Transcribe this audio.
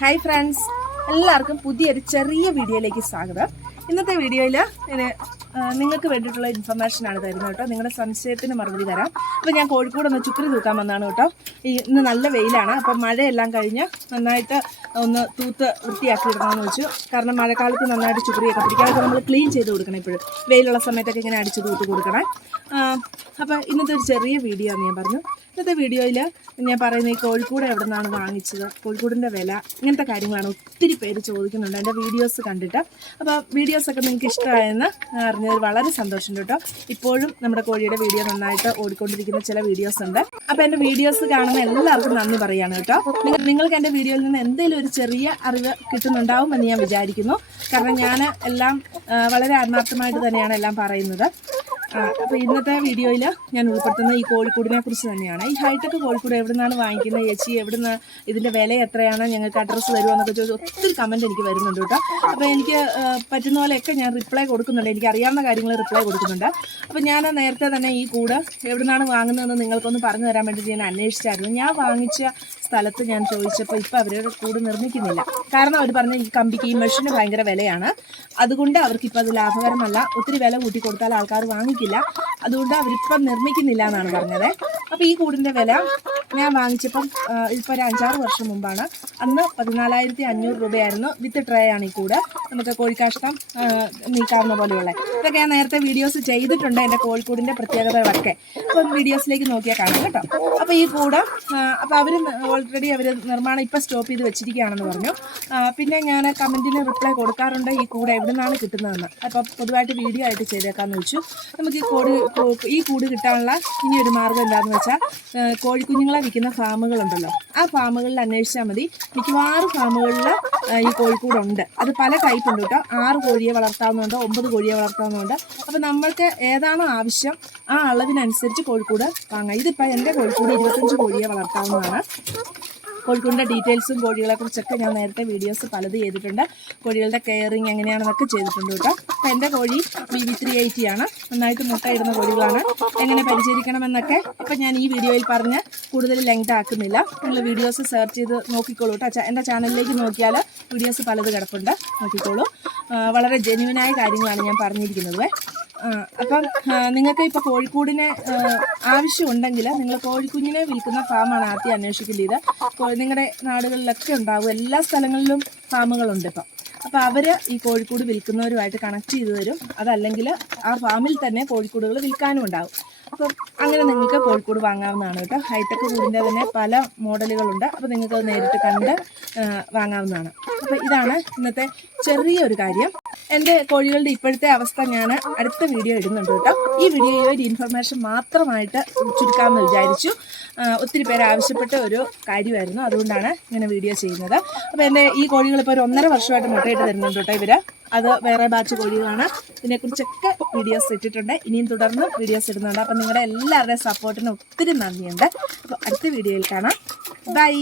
Hi friends, എല്ലാവർക്കും പുതിയൊരു ചെറിയ വീഡിയോയിലേക്ക് സ്വാഗതം. ഇന്നത്തെ വീഡിയോയിൽ നിങ്ങൾക്ക് വേണ്ടിയിട്ടുള്ള ഇൻഫർമേഷനാണ് തരുന്നത് കേട്ടോ. നിങ്ങളുടെ സംശയത്തിന് മറുപടി തരാം. അപ്പോൾ ഞാൻ കോഴിക്കോട് ഒന്ന് ചുക്രി തൂക്കാൻ വന്നതാണ് കേട്ടോ. ഇന്ന് നല്ല വെയിലാണ്, അപ്പം മഴയെല്ലാം കഴിഞ്ഞ് നന്നായിട്ട് ഒന്ന് തൂത്ത് വൃത്തിയാക്കി ഇടണമെന്ന് വെച്ചു. കാരണം മഴക്കാലത്ത് നന്നായിട്ട് ചുക്രിയൊക്കെ പിടിക്കാതെ നമ്മൾ ക്ലീൻ ചെയ്ത് കൊടുക്കണം. എപ്പോഴും വെയിലുള്ള സമയത്തൊക്കെ ഇങ്ങനെ അടിച്ച് തൂത്ത് കൊടുക്കണം. അപ്പോൾ ഇന്നത്തെ ഒരു ചെറിയ വീഡിയോ ആണ് ഞാൻ പറഞ്ഞു. ഇന്നത്തെ വീഡിയോയിൽ ഞാൻ പറയുന്നത് ഈ കോഴിക്കോട് എവിടെ നിന്നാണ് വാങ്ങിച്ചത്, കോഴിക്കോടിൻ്റെ വില, ഇങ്ങനത്തെ കാര്യങ്ങളാണ് ഒത്തിരി പേര് ചോദിക്കുന്നുണ്ട് എൻ്റെ വീഡിയോസ് കണ്ടിട്ട്. അപ്പോൾ വീഡിയോസൊക്കെ നിങ്ങൾക്ക് ഇഷ്ടമായെന്ന് അറിഞ്ഞതിൽ വളരെ സന്തോഷമുണ്ട് കേട്ടോ. ഇപ്പോഴും നമ്മുടെ കോഴിയുടെ വീഡിയോ നന്നായിട്ട് ഓടിക്കൊണ്ടിരിക്കുന്ന ചില വീഡിയോസ് ഉണ്ട്. അപ്പോൾ എൻ്റെ വീഡിയോസ് കാണുന്ന എല്ലാവർക്കും നന്ദി പറയുകയാണ് കേട്ടോ. നിങ്ങൾക്ക് എൻ്റെ വീഡിയോയിൽ നിന്ന് എന്തെങ്കിലും ഒരു ചെറിയ അറിവ് കിട്ടുന്നുണ്ടാവും എന്ന് ഞാൻ വിചാരിക്കുന്നു. കാരണം ഞാൻ എല്ലാം വളരെ ആത്മാർത്ഥമായിട്ട് തന്നെയാണ് എല്ലാം പറയുന്നത്. അപ്പോൾ ഇന്നത്തെ വീഡിയോയിൽ ഞാൻ ഉൾപ്പെടുത്തുന്നത് ഈ കോഴിക്കോടിനെ കുറിച്ച് തന്നെയാണ്. ഈ ഹൈടെക് കോഴിക്കോട് എവിടെ നിന്നാണ് വാങ്ങിക്കുന്നത് ചേച്ചി, എവിടുന്ന്, ഇതിൻ്റെ വില എത്രയാണ്, ഞങ്ങൾക്ക് അഡ്രസ്സ് തരുമോ എന്നൊക്കെ ചോദിച്ച് ഒത്തിരി കമൻറ്റ് എനിക്ക് വരുന്നുണ്ട് കേട്ടോ. അപ്പോൾ എനിക്ക് പറ്റുന്ന പോലെയൊക്കെ ഞാൻ റിപ്ലൈ കൊടുക്കുന്നുണ്ട്. എനിക്ക് അറിയാവുന്ന കാര്യങ്ങൾ റിപ്ലൈ കൊടുക്കുന്നുണ്ട്. അപ്പോൾ ഞാൻ നേരത്തെ തന്നെ ഈ കൂട് എവിടെ നിന്നാണ് വാങ്ങുന്നതെന്ന് നിങ്ങൾക്കൊന്ന് പറഞ്ഞു തരാൻ വേണ്ടിയിട്ട് ഞാൻ അന്വേഷിച്ചായിരുന്നു. ഞാൻ വാങ്ങിച്ച സ്ഥലത്ത് ഞാൻ ചോദിച്ചപ്പോൾ ഇപ്പോൾ അവരുടെ കൂട് നിർമ്മിക്കുന്നില്ല. കാരണം അവർ പറഞ്ഞ ഈ കമ്പിക്ക് ഈ മെഷീന് ഭയങ്കര വിലയാണ്. അതുകൊണ്ട് അവർക്കിപ്പോൾ അത് ലാഭകരമല്ല. ഒത്തിരി വില കൂട്ടി കൊടുത്താൽ ആൾക്കാർ വാങ്ങിക്കില്ല. അതുകൊണ്ട് അവരിപ്പം നിർമ്മിക്കുന്നില്ല എന്നാണ് പറഞ്ഞത്. അപ്പോൾ ഈ കൂടിൻ്റെ വില ഞാൻ വാങ്ങിച്ചപ്പം ഇപ്പോൾ ഒരു 5-6 വർഷം മുമ്പാണ്. അന്ന് 14,500 രൂപയായിരുന്നു. വിത്ത് ട്രേ ആണ് ഈ കൂട്. നമുക്ക് കോഴിക്കാഷ്ടം നീക്കാവുന്ന പോലെയുള്ള ഇതൊക്കെ ഞാൻ നേരത്തെ വീഡിയോസ് ചെയ്തിട്ടുണ്ട്, എൻ്റെ കോഴിക്കൂടിൻ്റെ പ്രത്യേകതകളൊക്കെ. അപ്പം വീഡിയോസിലേക്ക് നോക്കിയാൽ കാണാം കേട്ടോ. അപ്പോൾ ഈ കൂട് അപ്പോൾ അവർ ഓൾറെഡി അവർ നിർമ്മാണം ഇപ്പോൾ സ്റ്റോപ്പ് ചെയ്ത് വെച്ചിരിക്കുകയാണെന്ന് പറഞ്ഞു. പിന്നെ ഞാൻ കമൻറ്റിന് റിപ്ലൈ കൊടുക്കാറുണ്ട് ഈ കൂട് എവിടെ നിന്നാണ് കിട്ടുന്നതെന്ന്. അപ്പോൾ പൊതുവായിട്ട് വീഡിയോ ആയിട്ട് ചെയ്തേക്കാമെന്ന് വെച്ചു. നമുക്ക് ഈ കൂട് കിട്ടാനുള്ള ഇനിയൊരു മാർഗ്ഗം എന്താണെന്ന് വെച്ചാൽ, കോഴിക്കുഞ്ഞുങ്ങളെ വിൽക്കുന്ന ഫാമുകളുണ്ടല്ലോ, ആ ഫാമുകളിൽ അന്വേഷിച്ചാൽ മതി. മിക്കവാറും ഫാമുകളിൽ ഈ കോഴിക്കൂടുണ്ട്. അത് പല ടൈപ്പ് ഉണ്ട് കേട്ടോ. 6 കോഴിയെ വളർത്താവുന്നുണ്ട്, 9 കോഴിയെ വളർത്താവുന്നുണ്ട്. അപ്പോൾ നമ്മൾക്ക് ഏതാണോ ആവശ്യം ആ അളവിനനുസരിച്ച് കോഴിക്കൂട് വാങ്ങാം. ഇതിപ്പോൾ എൻ്റെ കോഴിക്കൂട് 25 കോഴിയെ വളർത്താവുന്നതാണ്. കോഴിക്കൂടിൻ്റെ ഡീറ്റെയിൽസും കോഴികളെക്കുറിച്ചൊക്കെ ഞാൻ നേരത്തെ വീഡിയോസ് പലത് ചെയ്തിട്ടുണ്ട്. കോഴികളുടെ കെയറിങ് എങ്ങനെയാണെന്നൊക്കെ ചെയ്തിട്ടുണ്ട് കേട്ടോ. അപ്പോൾ എൻ്റെ കോഴി BB380 ആണ്. നന്നായിട്ട് മുട്ടയിടുന്ന കോഴികളാണ്. എങ്ങനെ പരിചരിക്കണമെന്നൊക്കെ ഇപ്പം ഞാൻ ഈ വീഡിയോയിൽ പറഞ്ഞ് കൂടുതൽ ലെങ്ത് ആക്കുന്നില്ല. നിങ്ങൾ വീഡിയോസ് സെർച്ച് ചെയ്ത് നോക്കിക്കോളൂ കേട്ടോ. എൻ്റെ ചാനലിലേക്ക് നോക്കിയാൽ വീഡിയോസ് പലത് കിടപ്പുണ്ട്, നോക്കിക്കോളൂ. വളരെ ജെന്യുവനായ കാര്യങ്ങളാണ് ഞാൻ പറഞ്ഞിരിക്കുന്നത്. അപ്പം നിങ്ങൾക്ക് ഇപ്പോൾ കോഴിക്കൂടിനെ ആവശ്യമുണ്ടെങ്കിൽ നിങ്ങൾ കോഴിക്കുഞ്ഞിനെ വിൽക്കുന്ന ഫാമാണ് ആദ്യം അന്വേഷിക്കേണ്ടത്. നിങ്ങളുടെ നാടുകളിലൊക്കെ ഉണ്ടാവും, എല്ലാ സ്ഥലങ്ങളിലും ഫാമുകളുണ്ട് ഇപ്പം. അപ്പോൾ അവർ ഈ കോഴിക്കൂട് വിൽക്കുന്നവരുമായിട്ട് കണക്ട് ചെയ്ത് തരും. അതല്ലെങ്കിൽ ആ ഫാമിൽ തന്നെ കോഴിക്കൂടുകൾ വിൽക്കാനും ഉണ്ടാവും. അപ്പം അങ്ങനെ നിങ്ങൾക്ക് കോഴിക്കൂട് വാങ്ങാവുന്നതാണ് കേട്ടോ. ഹൈടെക് കൂടിൻ്റെ തന്നെ പല മോഡലുകളുണ്ട്. അപ്പോൾ നിങ്ങൾക്ക് അത് നേരിട്ട് കണ്ട് വാങ്ങാവുന്നതാണ്. അപ്പോൾ ഇതാണ് ഇന്നത്തെ ചെറിയൊരു കാര്യം. എൻ്റെ കോഴികളുടെ ഇപ്പോഴത്തെ അവസ്ഥ ഞാൻ അടുത്ത വീഡിയോ ഇടുന്നുണ്ട് കേട്ടോ. ഈ വീഡിയോയിൽ ഒരു ഇൻഫർമേഷൻ മാത്രമായിട്ട് ചുരുക്കാമെന്ന് വിചാരിച്ചു. ഒത്തിരി പേര് ആവശ്യപ്പെട്ട ഒരു കാര്യമായിരുന്നു, അതുകൊണ്ടാണ് ഇങ്ങനെ വീഡിയോ ചെയ്യുന്നത്. അപ്പോൾ എൻ്റെ ഈ കോഴികൾ ഇപ്പോൾ ഒരു 1.5 വർഷമായിട്ട് മുട്ടയിട്ട് തരുന്നുണ്ട് കേട്ടോ ഇവർ. അത് വേറെ ബാച്ച് കോഴികളാണ്. ഇതിനെക്കുറിച്ചൊക്കെ വീഡിയോസ് ഇട്ടിട്ടുണ്ട്. ഇനിയും തുടർന്ന് വീഡിയോസ് ഇടുന്നുണ്ട്. അപ്പം നിങ്ങളുടെ എല്ലാവരുടെയും സപ്പോർട്ടിന് ഒത്തിരി നന്ദിയുണ്ട്. അപ്പോൾ അടുത്ത വീഡിയോയിൽ കാണാം. ബൈ.